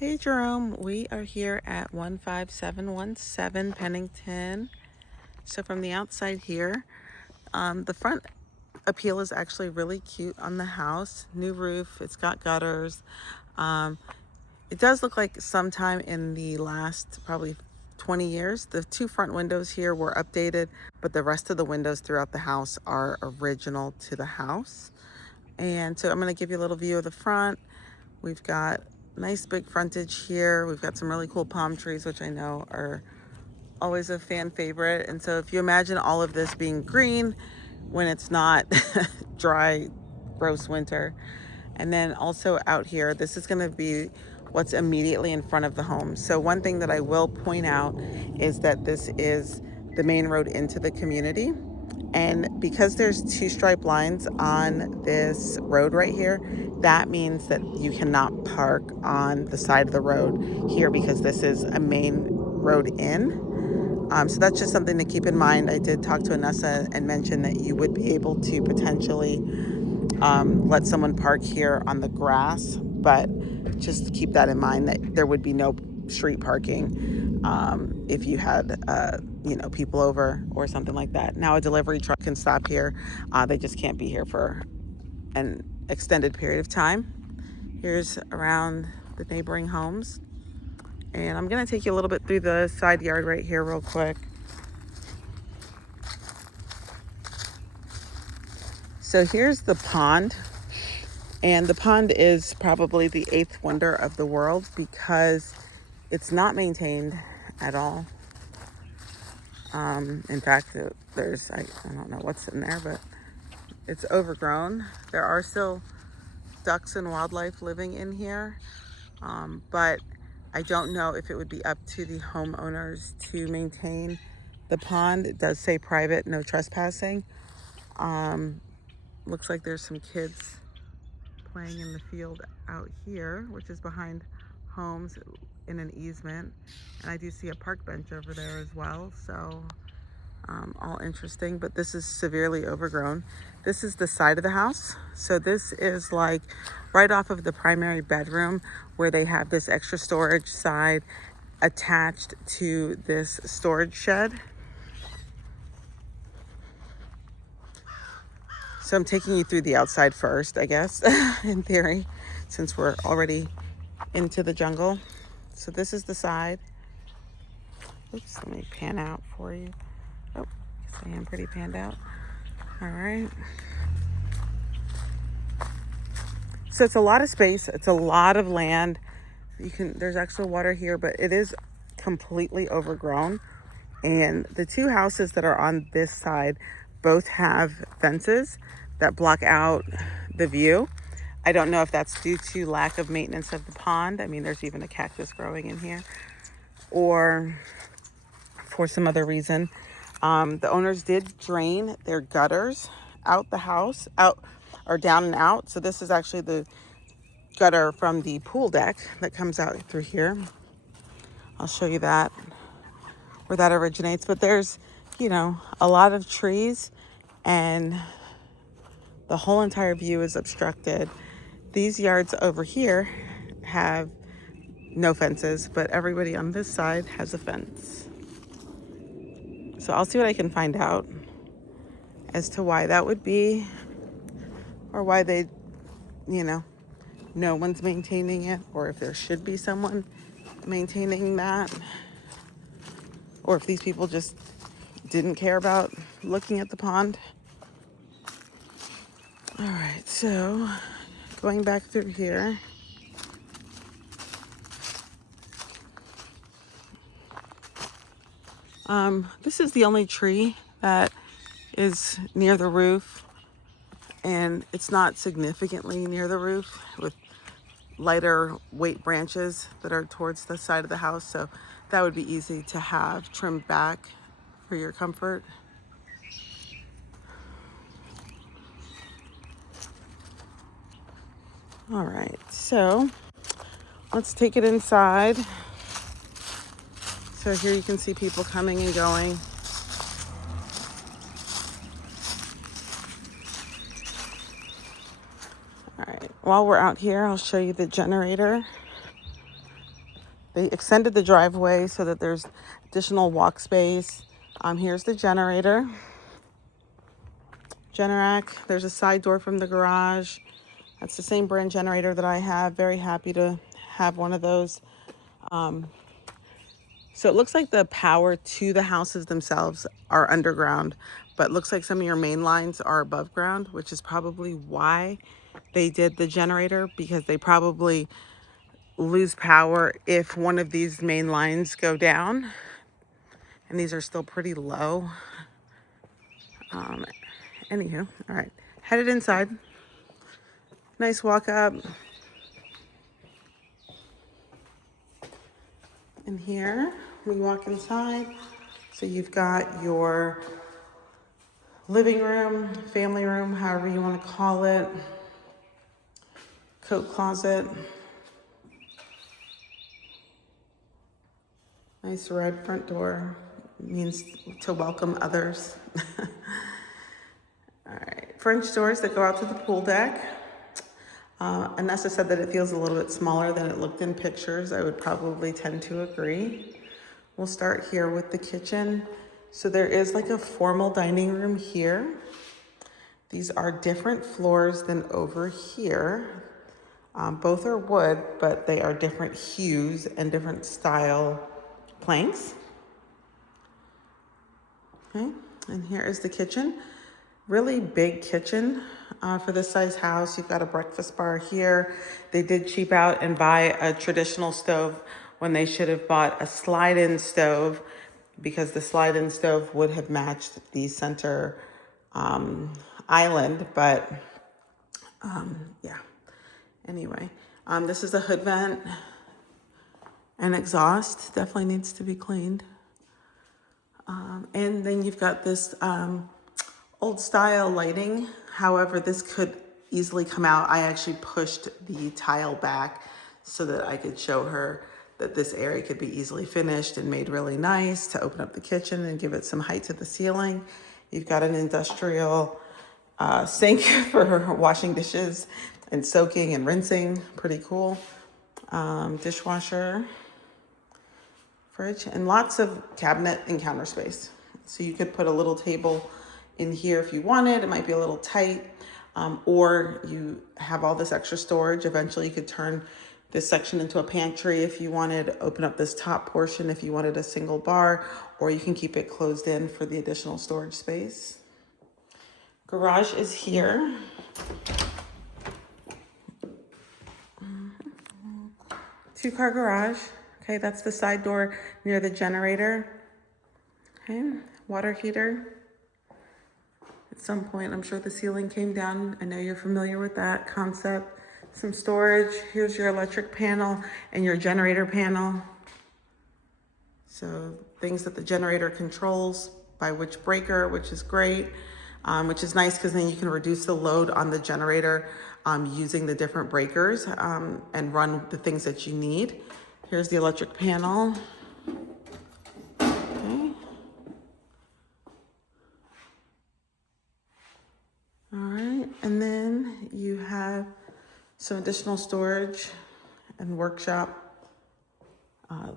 Hey Jerome, we are here at 15717 Pennington. So from the outside here, the front appeal is actually really cute on the house. New roof, it's got gutters. Um, it does look like sometime in the last probably 20 years, the two front windows here were updated, but the rest of the windows throughout the house are original to the house. And so I'm going to give you a little view of the front. We've got nice big frontage here. We've got some really cool palm trees, which I know are always a fan favorite. And so if you imagine all of this being green when it's not dry, gross winter. And then also out here, this is going to be what's immediately in front of the home. So one thing that I will point out is that this is the main road into the community. And because there's two stripe lines on this road right here, that means that you cannot park on the side of the road here because this is a main road in. So that's just something to keep in mind. I did talk to Anessa and mention that you would be able to potentially let someone park here on the grass, but just keep that in mind that there would be no street parking if you had people over or something like that. Now a delivery truck can stop here. They just can't be here for an extended period of time. Here's around the neighboring homes, and I'm gonna take you a little bit through the side yard right here real quick. So here's the pond. And the pond is probably the eighth wonder of the world because it's not maintained at all. In fact, I don't know what's in there, but it's overgrown. There are still ducks and wildlife living in here, but I don't know if it would be up to the homeowners to maintain the pond. It does say private, no trespassing. Looks like there's some kids playing in the field out here, which is behind homes in an easement. And I do see a park bench over there as well. So all interesting, but this is severely overgrown. This is the side of the house. So this is like right off of the primary bedroom where they have this extra storage side attached to this storage shed. So I'm taking you through the outside first, I guess, in theory, since we're already into the jungle. So this is the side. Oops, let me pan out for you. Oh, guess I am pretty panned out. All right. So it's a lot of space. It's a lot of land. There's actual water here, but it is completely overgrown. And the two houses that are on this side both have fences that block out the view. I don't know if that's due to lack of maintenance of the pond. I mean, there's even a cactus growing in here, or for some other reason. The owners did drain their gutters out the house, out or down and out. So this is actually the gutter from the pool deck that comes out through here. I'll show you that, where that originates. But there's, a lot of trees and the whole entire view is obstructed. These yards over here have no fences, but everybody on this side has a fence. So I'll see what I can find out as to why that would be, or why they, no one's maintaining it, or if there should be someone maintaining that, or if these people just didn't care about looking at the pond. All right, so going back through here. This is the only tree that is near the roof, and it's not significantly near the roof, with lighter weight branches that are towards the side of the house. So that would be easy to have trimmed back for your comfort. All right, so let's take it inside. So here you can see people coming and going. All right, while we're out here, I'll show you the generator. They extended the driveway so that there's additional walk space. Here's the generator. Generac. There's a side door from the garage. That's the same brand generator that I have. Very happy to have one of those. So it looks like the power to the houses themselves are underground, but it looks like some of your main lines are above ground, which is probably why they did the generator, because they probably lose power if one of these main lines go down. And these are still pretty low. Anywho, all right, headed inside. Nice walk up. In here, we walk inside. So you've got your living room, family room, however you want to call it. Coat closet. Nice red front door. Means to welcome others. All right, French doors that go out to the pool deck. Anessa said that it feels a little bit smaller than it looked in pictures. I would probably tend to agree. We'll start here with the kitchen. So there is like a formal dining room here. These are different floors than over here. Both are wood, but they are different hues and different style planks. Okay, and here is the kitchen. Really big kitchen for this size house. You've got a breakfast bar here. They did cheap out and buy a traditional stove when they should have bought a slide-in stove, because the slide-in stove would have matched the center island. But yeah, anyway, this is a hood vent and exhaust. Definitely needs to be cleaned. And then you've got this old style lighting. However, this could easily come out. I actually pushed the tile back so that I could show her that this area could be easily finished and made really nice to open up the kitchen and give it some height to the ceiling. You've got an industrial sink for her washing dishes and soaking and rinsing. Pretty cool. Dishwasher, fridge, and lots of cabinet and counter space. So you could put a little table in here if you wanted. It might be a little tight, or you have all this extra storage. Eventually you could turn this section into a pantry if you wanted, open up this top portion if you wanted a single bar, or you can keep it closed in for the additional storage space. Garage is here. Two-car garage. Okay, that's the side door near the generator. Okay, water heater. At some point, I'm sure the ceiling came down. I know you're familiar with that concept. Some storage. Here's your electric panel and your generator panel. So things that the generator controls by which breaker, which is great, which is nice because then you can reduce the load on the generator using the different breakers and run the things that you need. Here's the electric panel. Okay. All right, and then you have some additional storage and workshop.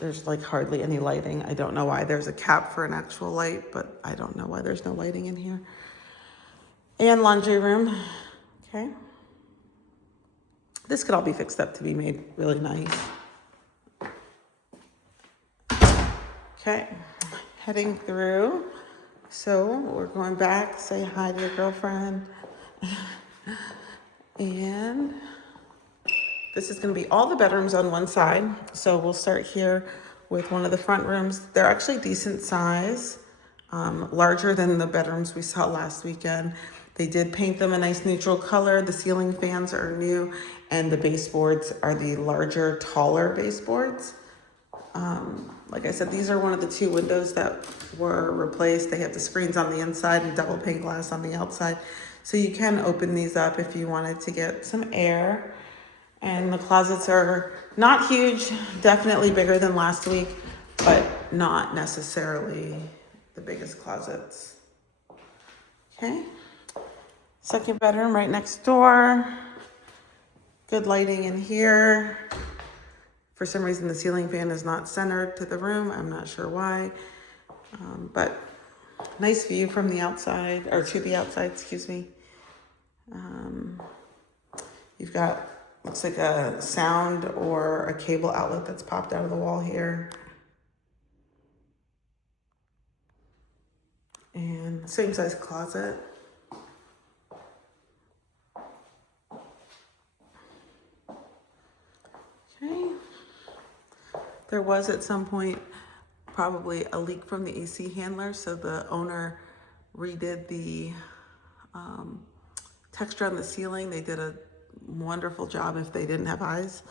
There's like hardly any lighting. I don't know why. There's a cap for an actual light, but I don't know why there's no lighting in here. And laundry room. Okay. This could all be fixed up to be made really nice. Okay, heading through. So we're going back, say hi to your girlfriend. And this is gonna be all the bedrooms on one side. So we'll start here with one of the front rooms. They're actually decent size, larger than the bedrooms we saw last weekend. They did paint them a nice neutral color. The ceiling fans are new, and the baseboards are the larger, taller baseboards. Like I said, these are one of the two windows that were replaced. They have the screens on the inside and double pane glass on the outside. So you can open these up if you wanted to get some air. And the closets are not huge, definitely bigger than last week, but not necessarily the biggest closets. Okay. Second bedroom right next door. Good lighting in here. For some reason, the ceiling fan is not centered to the room. I'm not sure why, but nice view from the outside, or to the outside, excuse me. You've got, looks like a sound or a cable outlet that's popped out of the wall here. And same size closet. Okay. There was at some point probably a leak from the AC handler, so the owner redid the texture on the ceiling. They did a wonderful job if they didn't have eyes.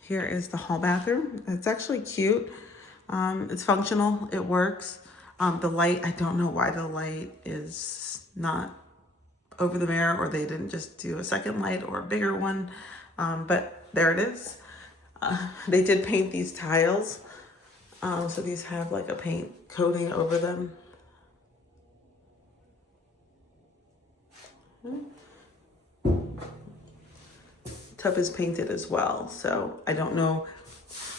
Here is the hall bathroom. It's actually cute. It's functional, it works. The light, I don't know why the light is not over the mirror, or they didn't just do a second light or a bigger one, but there it is. They did paint these tiles, so these have like a paint coating over them. Tub is painted as well, so I don't know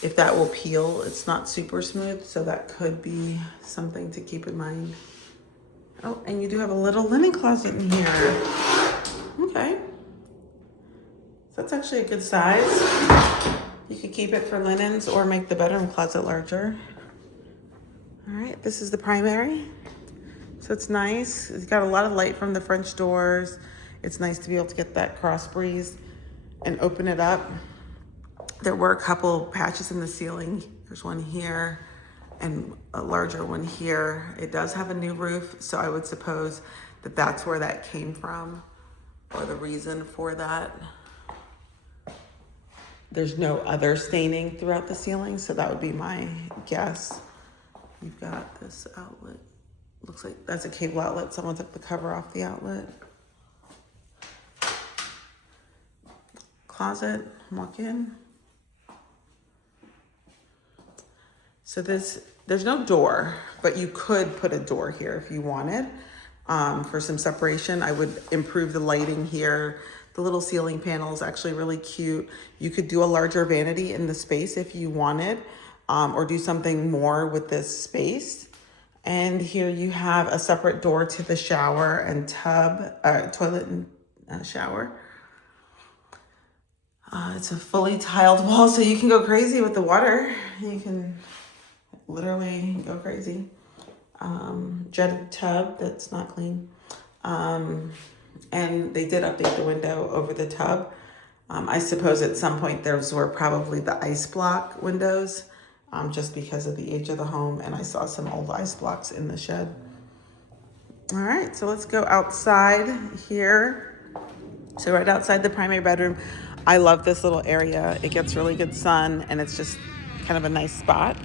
if that will peel. It's not super smooth, so that could be something to keep in mind. Oh, and you do have a little linen closet in here. Okay. So that's actually a good size. You could keep it for linens or make the bedroom closet larger. All right, this is the primary. So it's nice. It's got a lot of light from the French doors. It's nice to be able to get that cross breeze and open it up. There were a couple patches in the ceiling. There's one here and a larger one here. It does have a new roof, so I would suppose that that's where that came from, or the reason for that. There's no other staining throughout the ceiling, so that would be my guess. You've got this outlet. Looks like that's a cable outlet. Someone took the cover off the outlet. Closet, walk in. So there's no door, but you could put a door here if you wanted, for some separation. I would improve the lighting here. The little ceiling panel is actually really cute. You could do a larger vanity in the space if you wanted, or do something more with this space. And here you have a separate door to the shower and tub, toilet and shower. It's a fully tiled wall, so you can go crazy with the water. You can literally go crazy. Jetted tub that's not clean. And they did update the window over the tub. I suppose at some point those were probably the ice block windows, just because of the age of the home, and I saw some old ice blocks in the shed. All right, so let's go outside here. So right outside the primary bedroom, I love this little area. It gets really good sun, and it's just kind of a nice spot.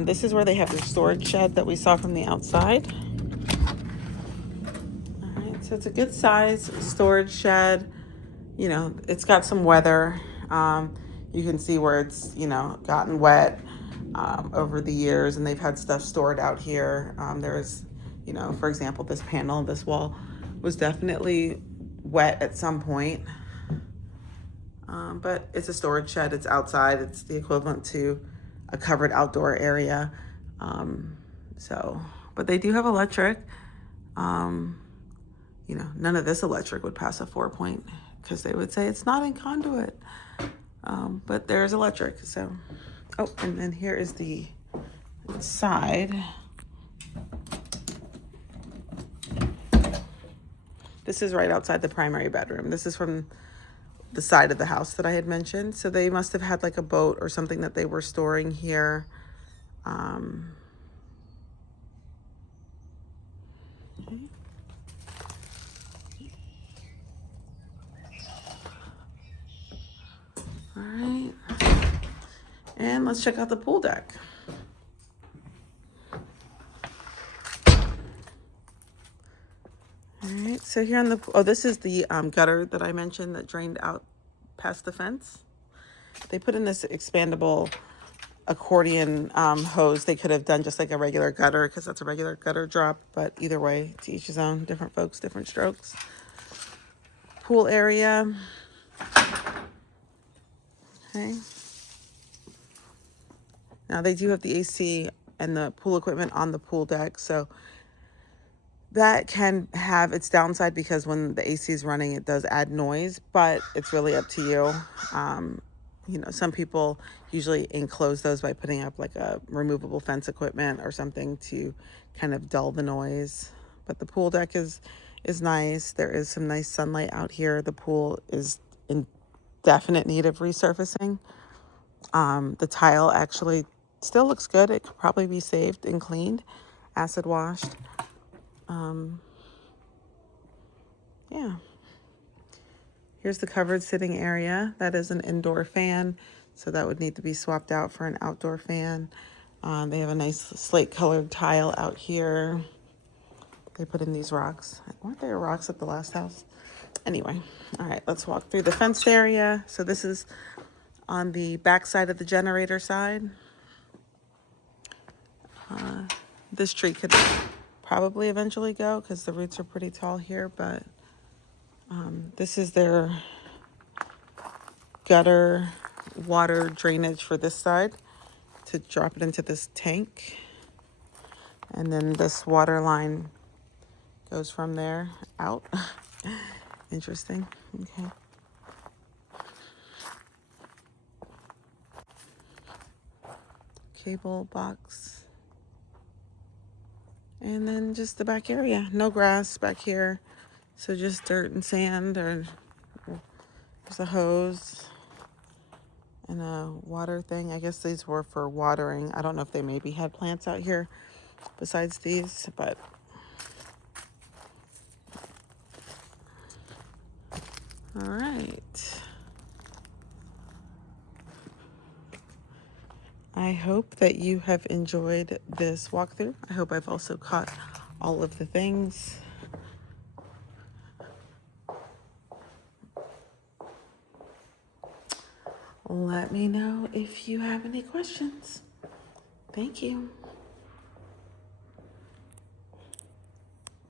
This is where they have their storage shed that we saw from the outside. All right, so it's a good size storage shed. You know, it's got some weather. You can see where it's, you know, gotten wet over the years, and they've had stuff stored out here. There's, you know, for example, this panel, this wall was definitely wet at some point. But it's a storage shed. It's outside. It's the equivalent to a covered outdoor area. But they do have electric. You know, none of this electric would pass a 4-point because they would say it's not in conduit. But there's electric. So, oh, and then here is the side. This is right outside the primary bedroom. This is from the side of the house that I had mentioned. So they must have had like a boat or something that they were storing here. Okay. All right. And let's check out the pool deck. All right, so here on the, oh, this is the gutter that I mentioned that drained out past the fence. They put in this expandable accordion hose. They could have done just like a regular gutter because that's a regular gutter drop, but either way, to each his own. Different folks, different strokes. Pool area. Okay. Now they do have the AC and the pool equipment on the pool deck, so that can have its downside because when the AC is running, it does add noise, but it's really up to you. Some people usually enclose those by putting up like a removable fence equipment or something to kind of dull the noise. But the pool deck is nice. There is some nice sunlight out here. The pool is in definite need of resurfacing. The tile actually still looks good. It could probably be saved and cleaned, acid washed. Yeah. Here's the covered sitting area. That is an indoor fan, so that would need to be swapped out for an outdoor fan. They have a nice slate colored tile out here. They put in these rocks. Weren't there rocks at the last house? Anyway, all right, let's walk through the fenced area. So this is on the back side of the generator side. This tree could probably eventually go because the roots are pretty tall here, but this is their gutter water drainage for this side to drop it into this tank. And then this water line goes from there out. Interesting. Okay. Cable box. And then just the back area. No grass back here. So just dirt and sand, or there's a hose and a water thing. I guess these were for watering. I don't know if they maybe had plants out here besides these, but all right. I hope that you have enjoyed this walkthrough. I hope I've also caught all of the things. Let me know if you have any questions. Thank you.